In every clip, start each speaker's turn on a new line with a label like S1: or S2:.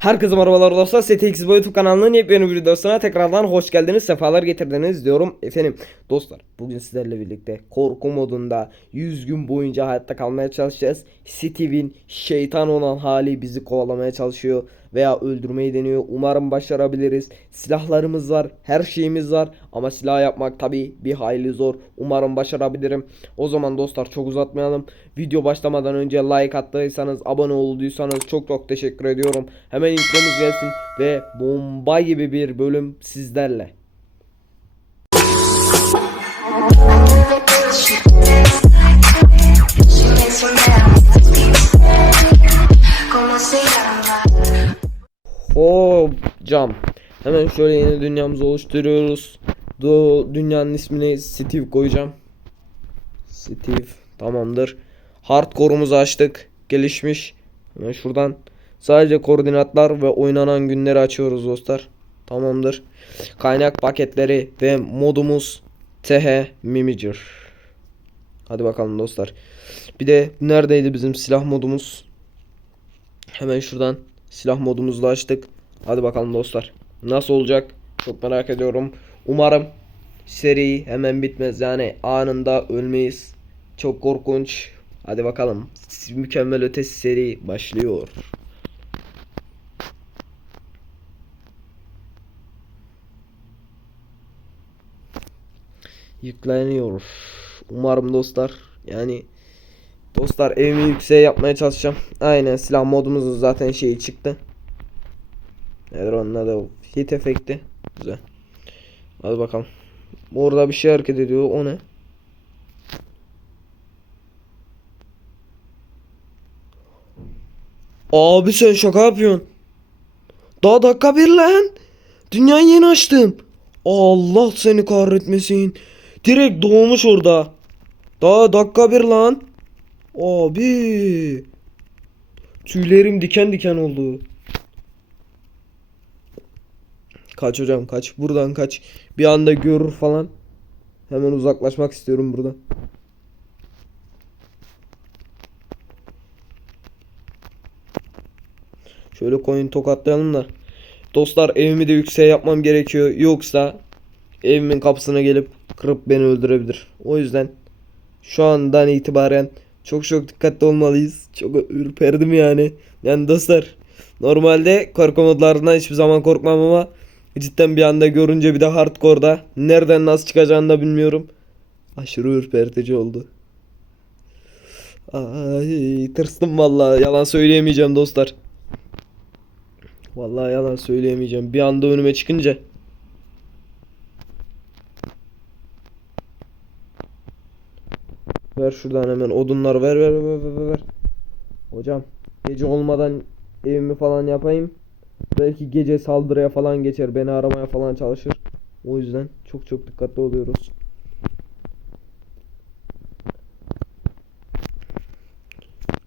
S1: Herkese merhabalar dostlar. STX YouTube kanalının yepyeni bir videosuna tekrardan hoş geldiniz. Sefalar getirdiniz diyorum. Efendim dostlar bugün sizlerle birlikte korku modunda 100 gün boyunca hayatta kalmaya çalışacağız. Steve'in şeytan olan hali bizi kovalamaya çalışıyor veya öldürmeyi deniyor. Umarım başarabiliriz. Silahlarımız var, her şeyimiz var ama silah yapmak tabi bir hayli zor. Umarım başarabilirim. O zaman dostlar çok uzatmayalım. Video başlamadan önce like attıysanız, abone olduysanız çok çok teşekkür ediyorum. Hemen intromuz gelsin ve bomba gibi bir bölüm sizlerle.
S2: ¿Cómo
S1: Hocam. Hemen şöyle yeni dünyamızı oluşturuyoruz. Bu dünyanın ismini Steve koyacağım. Steve tamamdır. Hardcore'umuzu açtık. Gelişmiş. Hemen şuradan sadece koordinatlar ve oynanan günleri açıyoruz dostlar. Tamamdır. Kaynak paketleri ve modumuz TH Mimiger. Hadi bakalım dostlar. Bir de neredeydi bizim silah modumuz? Hemen şuradan silah modumuzu da açtık. Hadi bakalım dostlar. Nasıl olacak? Çok merak ediyorum. Umarım seri hemen bitmez. Yani anında ölmeyiz. Çok korkunç. Hadi bakalım. Mükemmel ötesi seri başlıyor. Yükleniyor. Umarım dostlar. Yani Dostlar evimi yükseğe yapmaya çalışacağım. Aynen silah modumuzun zaten şeyi çıktı. Nedir onun adı? Hit efekti. Güzel. Hadi bakalım. Orada bir şey hareket ediyor. O ne? Abi sen şaka yapıyorsun. Daha dakika bir lan. Dünyayı yeni açtım. Allah seni kahretmesin. Direkt doğmuş orada. Daha dakika bir lan. Abi. Tüylerim diken diken oldu. Kaç hocam kaç. Buradan kaç. Bir anda görür falan. Hemen uzaklaşmak istiyorum buradan. Şöyle coin tokatlayalım da. Dostlar evimi de yükseğe yapmam gerekiyor. Yoksa evimin kapısına gelip kırıp beni öldürebilir. O yüzden şu andan itibaren çok çok dikkatli olmalıyız. Çok ürperdim yani. Yani dostlar normalde korku modlarından hiçbir zaman korkmam ama cidden bir anda görünce bir de hardcore'da nereden nasıl çıkacağını da bilmiyorum. Aşırı ürpertici oldu. Ay tırstım vallahi yalan söyleyemeyeceğim dostlar. Vallahi yalan söyleyemeyeceğim. Bir anda önüme çıkınca Ver şuradan hemen odunlar ver ver ver ver ver. Hocam gece olmadan evimi falan yapayım. Belki gece saldırıya falan geçer. Beni aramaya falan çalışır. O yüzden çok çok dikkatli oluyoruz.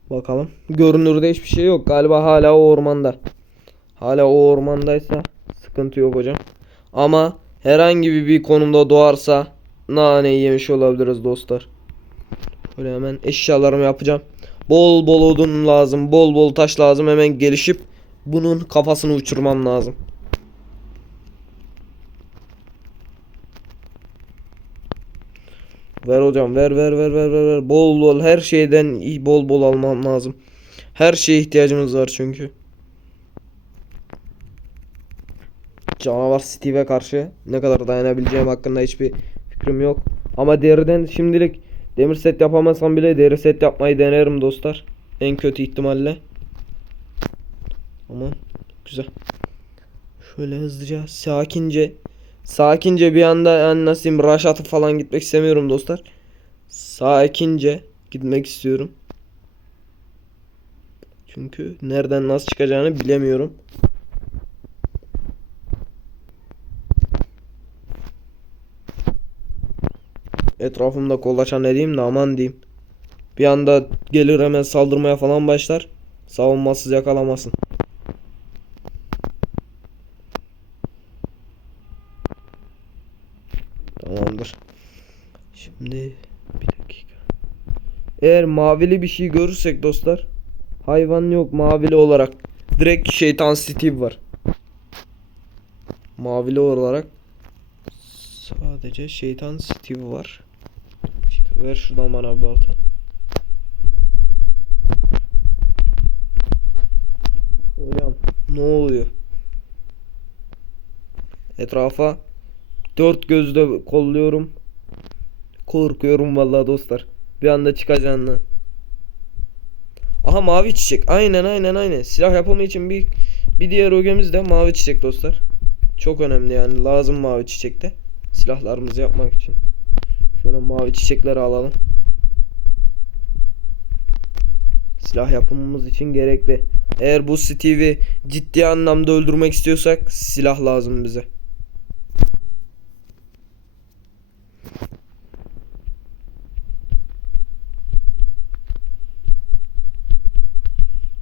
S1: Bakalım. Görünürde hiçbir şey yok. Galiba hala o ormanda. Hala o ormandaysa sıkıntı yok hocam. Ama herhangi bir konumda doğarsa nane yemiş olabiliriz dostlar. Böyle hemen eşyalarımı yapacağım. Bol bol odun lazım. Bol bol taş lazım. Hemen gelişip bunun kafasını uçurmam lazım. Ver hocam ver ver ver ver ver ver. Bol bol her şeyden bol bol almam lazım. Her şeye ihtiyacımız var çünkü. Canavar Steve'e karşı ne kadar dayanabileceğim hakkında hiçbir fikrim yok. Ama deriden şimdilik demir set yapamasam bile deri set yapmayı denerim dostlar. En kötü ihtimalle. Ama güzel. Şöyle hızlıca sakince sakince bir anda yani nasıl diyeyim atıp falan gitmek istemiyorum dostlar. Sakince gitmek istiyorum. Çünkü nereden nasıl çıkacağını bilemiyorum. Etrafımda kolaçan ne diyeyim de aman diyeyim. Bir anda gelir hemen saldırmaya falan başlar. Savunmasız yakalamasın. Tamamdır. Şimdi bir dakika. Eğer mavili bir şey görürsek dostlar. Hayvan yok mavili olarak. Direkt şeytan Steve var. Mavili olarak sadece şeytan Steve var. Ver şuradan bana bir balta. Hocam ne oluyor? Etrafa dört gözle kolluyorum. Korkuyorum vallahi dostlar. Bir anda çıkacağından. Aha mavi çiçek. Aynen aynen aynen. Silah yapımı için bir bir diğer ögemiz de mavi çiçek dostlar. Çok önemli yani. Lazım mavi çiçekte. Silahlarımızı yapmak için. Şöyle mavi çiçekleri alalım. Silah yapımımız için gerekli. Eğer bu Steve'i ciddi anlamda öldürmek istiyorsak silah lazım bize.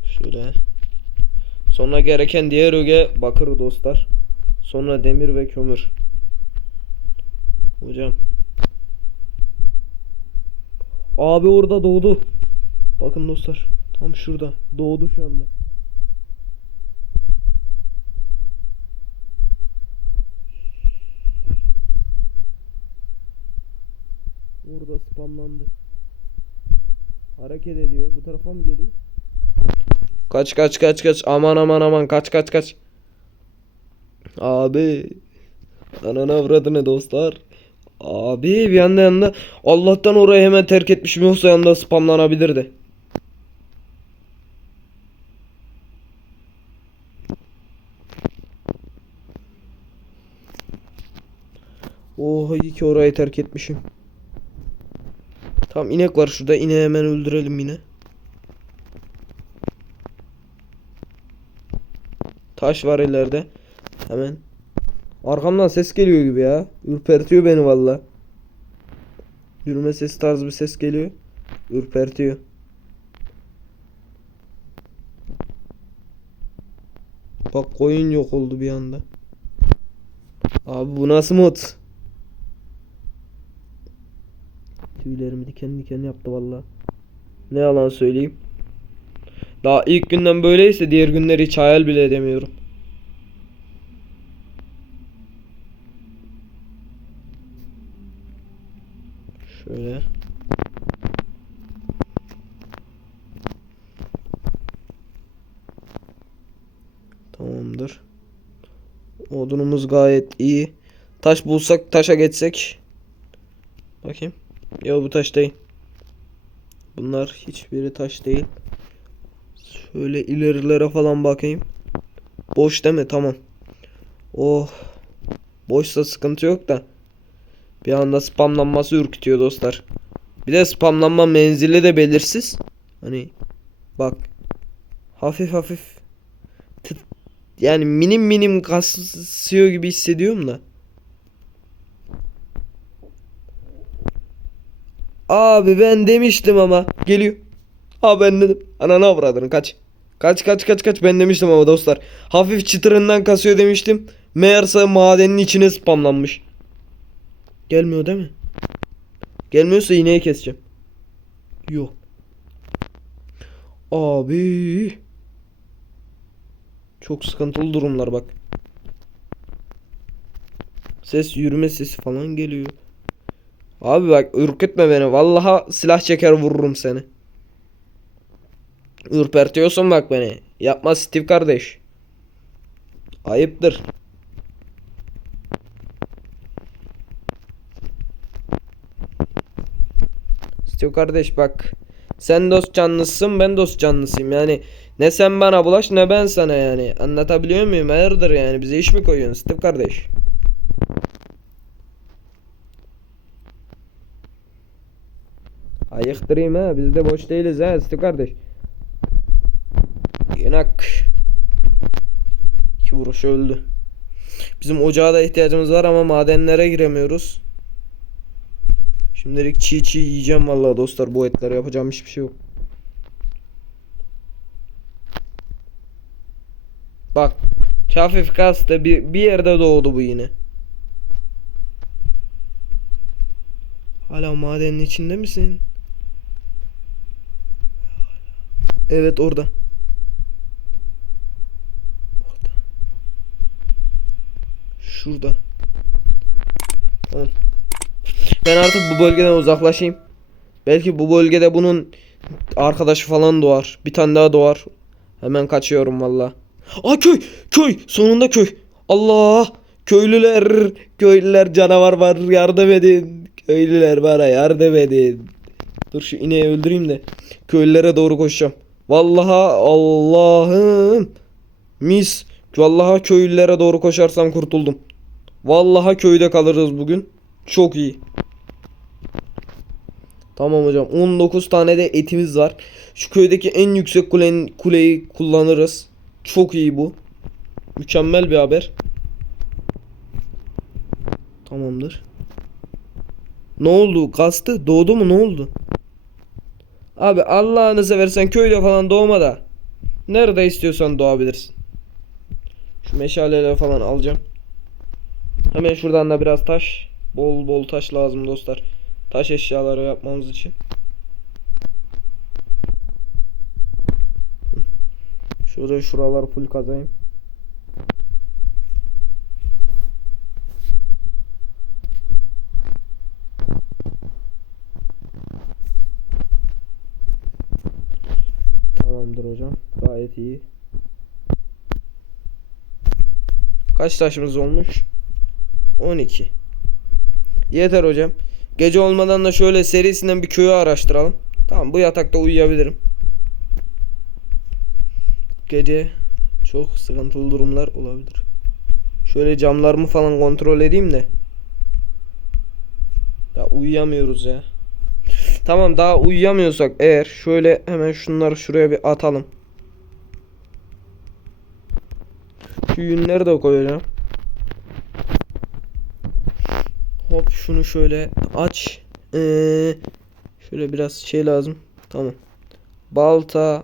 S1: Şöyle. Sonra gereken diğer öge bakır dostlar. Sonra demir ve kömür. Hocam. Abi orada doğdu. Bakın dostlar. Tam şurada. Doğdu şu anda. Burada spamlandı. Hareket ediyor. Bu tarafa mı geliyor? Kaç kaç kaç kaç. Aman aman aman kaç kaç kaç. Abi. Ananı avradını dostlar. Abi bir anda yanında Allah'tan orayı hemen terk etmişim yoksa yanında spamlanabilirdi. Oh iyi ki orayı terk etmişim. Tamam inek var şurada. İneği hemen öldürelim yine. Taş var ileride. Hemen. Arkamdan ses geliyor gibi ya. Ürpertiyor beni valla. Yürüme sesi tarzı bir ses geliyor. Ürpertiyor. Bak koyun yok oldu bir anda. Abi bu nasıl mod? Tüylerimi diken diken yaptı valla. Ne yalan söyleyeyim. Daha ilk günden böyleyse diğer günleri hiç hayal bile edemiyorum. Şöyle. Tamamdır. Odunumuz gayet iyi. Taş bulsak taşa geçsek. Bakayım. Ya bu taş değil. Bunlar hiçbiri taş değil. Şöyle ilerilere falan bakayım. Boş değil mi? Tamam. Oh. Boşsa sıkıntı yok da. Bir anda spamlanması ürkütüyor dostlar. Bir de spamlanma menzili de belirsiz. Hani bak. Hafif hafif. Tıt, yani minim minim kasıyor gibi hissediyorum da. Abi ben demiştim ama. Geliyor. Ha ben dedim. Ananı avradını kaç. Kaç kaç kaç kaç ben demiştim ama dostlar. Hafif çıtırından kasıyor demiştim. Meğerse madenin içine spamlanmış. Gelmiyor değil mi? Gelmiyorsa iğneyi keseceğim. Yok. Abi. Çok sıkıntılı durumlar bak. Ses yürüme sesi falan geliyor. Abi bak ürkütme beni. Vallahi silah çeker vururum seni. Ürpertiyorsun bak beni. Yapma Steve kardeş. Ayıptır. Steve kardeş bak. Sen dost canlısın ben dost canlısıyım yani. Ne sen bana bulaş ne ben sana yani. Anlatabiliyor muyum? Hayırdır yani bize iş mi koyuyorsun Steve kardeş? Ayıktırayım ha biz de boş değiliz ha Steve kardeş. Yanak. İki vuruş öldü. Bizim ocağa da ihtiyacımız var ama madenlere giremiyoruz. Şimdilik çiğ çiğ yiyeceğim vallahi dostlar bu etleri yapacağım hiçbir şey yok. Bak Şafif Kas da bir, bir yerde doğdu bu yine. Hala madenin içinde misin? Evet orada. Orada. Şurada. Tamam. Ben artık bu bölgeden uzaklaşayım. Belki bu bölgede bunun arkadaşı falan doğar. Bir tane daha doğar. Hemen kaçıyorum valla. Aa köy! Köy! Sonunda köy! Allah! Köylüler! Köylüler canavar var yardım edin. Köylüler bana yardım edin. Dur şu ineği öldüreyim de köylülere doğru koşacağım. Vallahi Allah'ım. Mis. Vallahi köylülere doğru koşarsam kurtuldum. Vallahi köyde kalırız bugün. Çok iyi. Tamam hocam. 19 tane de etimiz var. Şu köydeki en yüksek kulenin, kuleyi kullanırız. Çok iyi bu. Mükemmel bir haber. Tamamdır. Ne oldu? Kastı? Doğdu mu? Ne oldu? Abi Allah'ını seversen köyde falan doğma da. Nerede istiyorsan doğabilirsin. Şu meşaleleri falan alacağım. Hemen şuradan da biraz taş. Bol bol taş lazım dostlar. Taş eşyaları yapmamız için. Şurada şuralar full kazayım. Tamamdır hocam. Gayet iyi. Kaç taşımız olmuş? 12. Yeter hocam. Gece olmadan da şöyle serisinden bir köyü araştıralım. Tamam bu yatakta uyuyabilirim. Gece çok sıkıntılı durumlar olabilir. Şöyle camlarımı falan kontrol edeyim de. Ya uyuyamıyoruz ya. Tamam daha uyuyamıyorsak eğer şöyle hemen şunları şuraya bir atalım. Şu yünleri de koyacağım. Hop şunu şöyle aç. Ee, şöyle biraz şey lazım. Tamam. Balta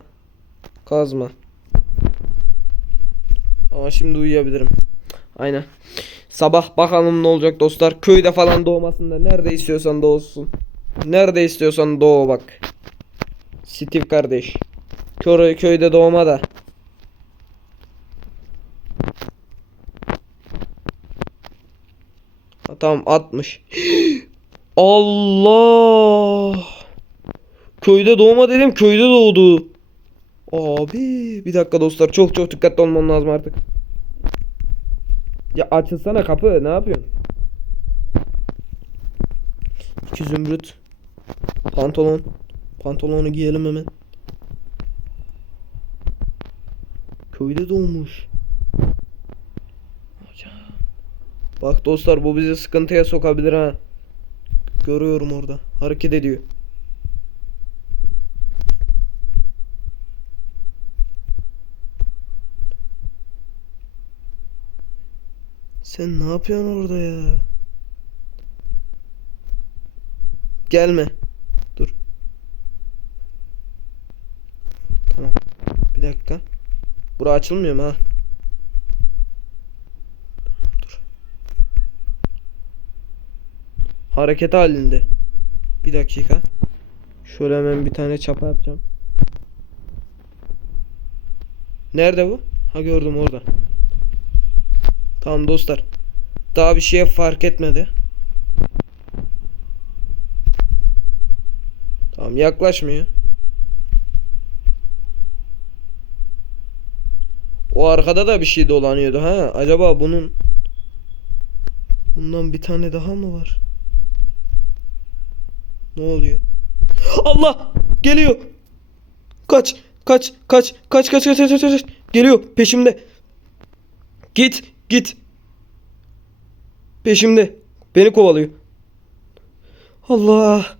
S1: kazma. Ama şimdi uyuyabilirim. Aynen. Sabah bakalım ne olacak dostlar. Köyde falan doğmasında nerede istiyorsan doğsun. Nerede istiyorsan doğ bak. Steve kardeş. Köy, köyde doğma da. Tamam 60. Allah. Köyde doğma dedim köyde doğdu. Abi bir dakika dostlar çok çok dikkatli olmam lazım artık. Ya açılsana kapı ne yapıyorsun? İki zümrüt. Pantolon. Pantolonu giyelim hemen. Köyde doğmuş. Hocam. Bak dostlar bu bizi sıkıntıya sokabilir ha. Görüyorum orada. Hareket ediyor. Sen ne yapıyorsun orada ya? Gelme. Dur. Tamam. Bir dakika. Bura açılmıyor mu ha? Hareket halinde. Bir dakika. Şöyle hemen bir tane çapa yapacağım. Nerede bu? Ha gördüm orada. Tamam dostlar. Daha bir şeye fark etmedi. Tamam yaklaşmıyor. O arkada da bir şey dolanıyordu ha. Acaba bunun bundan bir tane daha mı var? Ne oluyor? Allah! Geliyor! Kaç! Kaç! Kaç! Kaç! Kaç! Kaç! Kaç! kaç. kaç. Geliyor! Peşimde! Git! Git! Peşimde! Beni kovalıyor. Allah!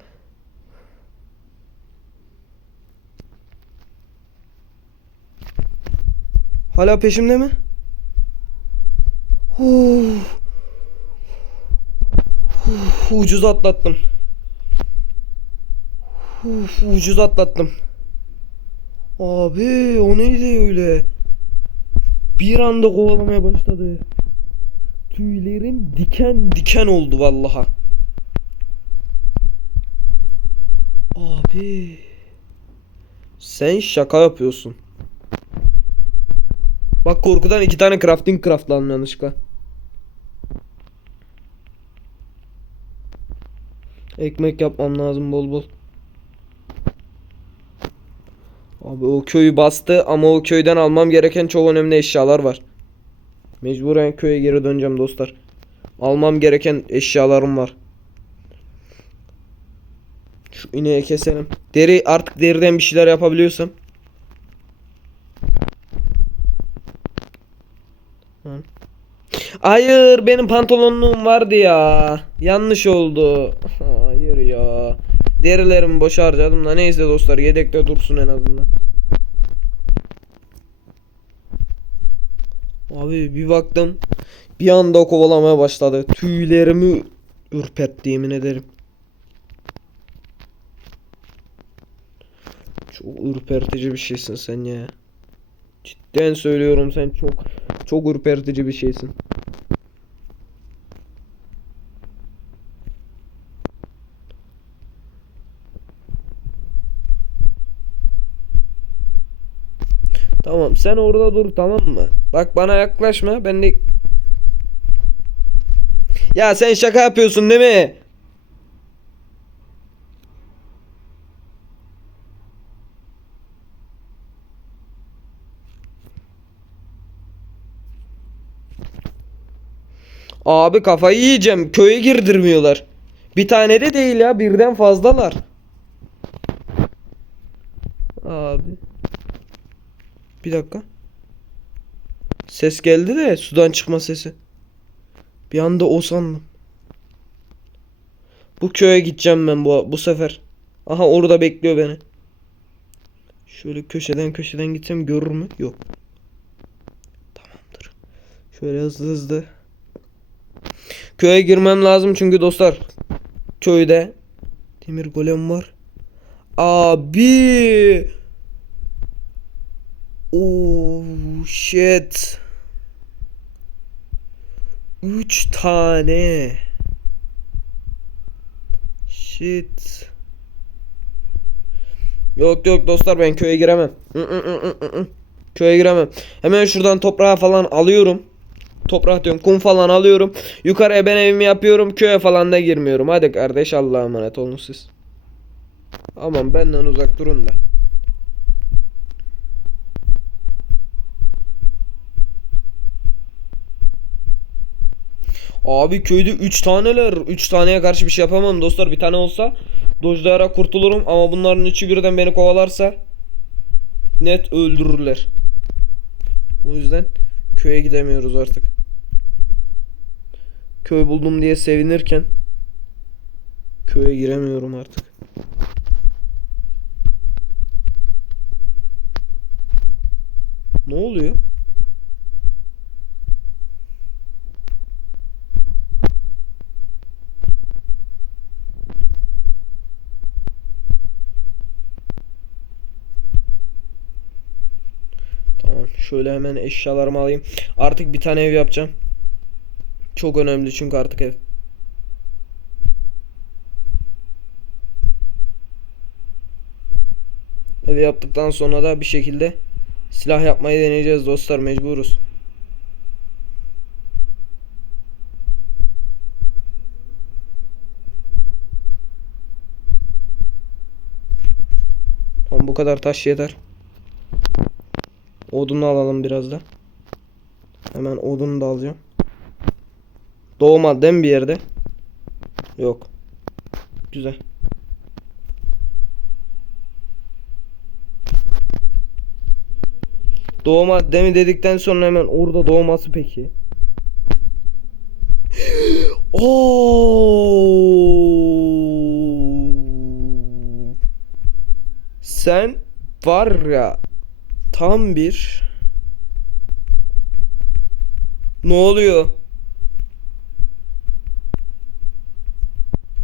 S1: Hala peşimde mi? Uf. Uf, ucuz atlattım. Uf, ucuz atlattım. Abi o neydi öyle? Bir anda kovalamaya başladı. Tüylerim diken diken oldu vallaha. Abi. Sen şaka yapıyorsun. Bak korkudan iki tane crafting craftlandım yanlışlıkla. Ekmek yapmam lazım bol bol. Abi o köyü bastı ama o köyden almam gereken çok önemli eşyalar var. Mecburen köye geri döneceğim dostlar. Almam gereken eşyalarım var. Şu ineği keselim. Deri artık deriden bir şeyler yapabiliyorsam. Hayır benim pantolonluğum vardı ya. Yanlış oldu. Derilerimi boşa harcadım da neyse dostlar yedekte dursun en azından. Abi bir baktım bir anda kovalamaya başladı. Tüylerimi ürpertti yemin ederim. Çok ürpertici bir şeysin sen ya. Cidden söylüyorum sen çok çok ürpertici bir şeysin. Tamam sen orada dur tamam mı? Bak bana yaklaşma ben de... Ya sen şaka yapıyorsun değil mi? Abi kafayı yiyeceğim. Köye girdirmiyorlar. Bir tane de değil ya. Birden fazlalar. Abi. Bir dakika. Ses geldi de sudan çıkma sesi. Bir anda o sandım. Bu köye gideceğim ben bu bu sefer. Aha orada bekliyor beni. Şöyle köşeden köşeden gitsem görür mü? Yok. Tamamdır. Şöyle hızlı hızlı. Köye girmem lazım çünkü dostlar. Köyde demir golem var. Abi. Oh shit. Üç tane. Shit. Yok yok dostlar ben köye giremem. Köye giremem. Hemen şuradan toprağı falan alıyorum. Toprak diyorum kum falan alıyorum. Yukarıya ben evimi yapıyorum. Köye falan da girmiyorum. Hadi kardeş Allah'a emanet olun siz. Aman benden uzak durun da. Abi köyde 3 taneler. 3 taneye karşı bir şey yapamam dostlar. Bir tane olsa dojlayarak kurtulurum ama bunların üçü birden beni kovalarsa net öldürürler. O yüzden köye gidemiyoruz artık. Köy buldum diye sevinirken köye giremiyorum artık. Ne oluyor? Tamam. Şöyle hemen eşyalarımı alayım. Artık bir tane ev yapacağım. Çok önemli çünkü artık ev. Evi yaptıktan sonra da bir şekilde silah yapmayı deneyeceğiz dostlar mecburuz. Tamam bu kadar taş yeter. Odunu alalım biraz da. Hemen odunu da alacağım. Doğmadı değil mi bir yerde? Yok. Güzel. Doğma demi dedikten sonra hemen orada doğması peki. Oo. Sen var ya tam bir Ne oluyor?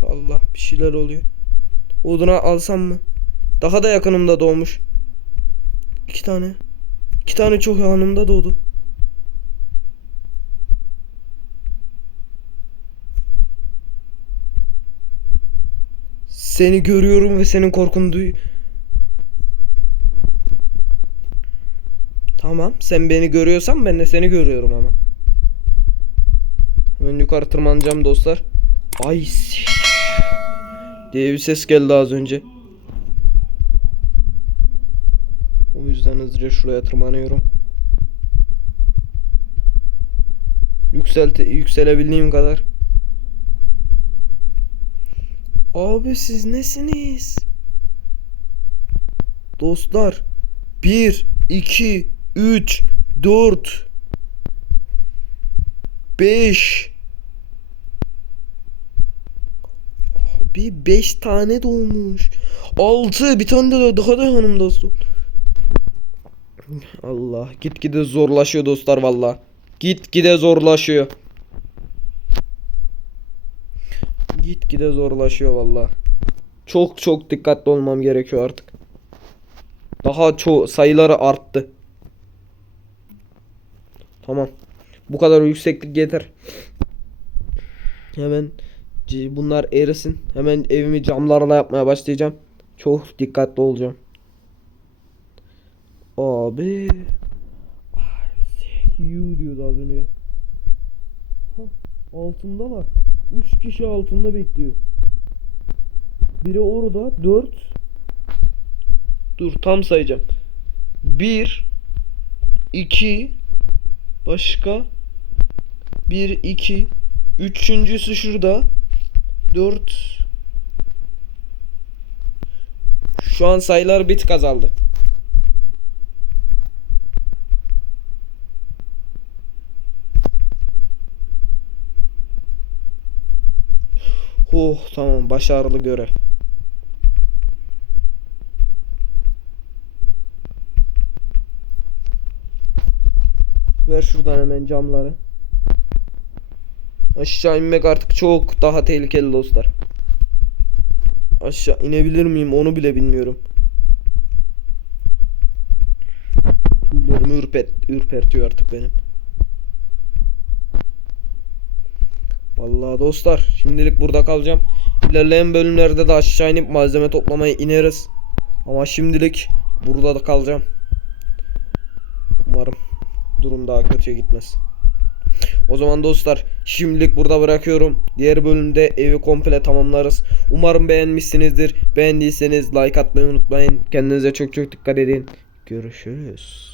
S1: Allah bir şeyler oluyor. Oduna alsam mı? Daha da yakınımda doğmuş. İki tane. İki tane çok yanımda doğdu. Seni görüyorum ve senin korkunu duy. Tamam, sen beni görüyorsan ben de seni görüyorum ama. Hemen yukarı tırmanacağım dostlar. Ay. diye bir ses geldi az önce. O yüzden hızlıca şuraya tırmanıyorum. Yükselte yükselebildiğim kadar. Abi siz nesiniz? Dostlar 1 2 3 4 5 Abi 5 tane doğmuş. 6 bir tane de daha da yanımda dostum. Allah gitgide zorlaşıyor dostlar valla. Gitgide zorlaşıyor. Gitgide zorlaşıyor valla. Çok çok dikkatli olmam gerekiyor artık. Daha çok sayıları arttı. Tamam. Bu kadar yükseklik yeter. Hemen bunlar erisin. Hemen evimi camlarla yapmaya başlayacağım. Çok dikkatli olacağım. Abi. You diyordu az önce. Ha, altındalar. 3 kişi altında bekliyor. Biri orada 4 Dur tam sayacağım. 1 2 Başka? 1 2 Üçüncüsü şurada. 4 Şu an sayılar bir tık azaldı. Oh tamam. Başarılı görev. Ver şuradan hemen camları. Aşağı inmek artık çok daha tehlikeli dostlar. Aşağı inebilir miyim onu bile bilmiyorum. Tüylerimi ürpet, ürpertiyor artık benim. Vallahi dostlar şimdilik burada kalacağım. İlerleyen bölümlerde de aşağı inip malzeme toplamaya ineriz. Ama şimdilik burada da kalacağım. Umarım durum daha kötüye gitmez. O zaman dostlar şimdilik burada bırakıyorum. Diğer bölümde evi komple tamamlarız. Umarım beğenmişsinizdir. Beğendiyseniz like atmayı unutmayın. Kendinize çok çok dikkat edin. Görüşürüz.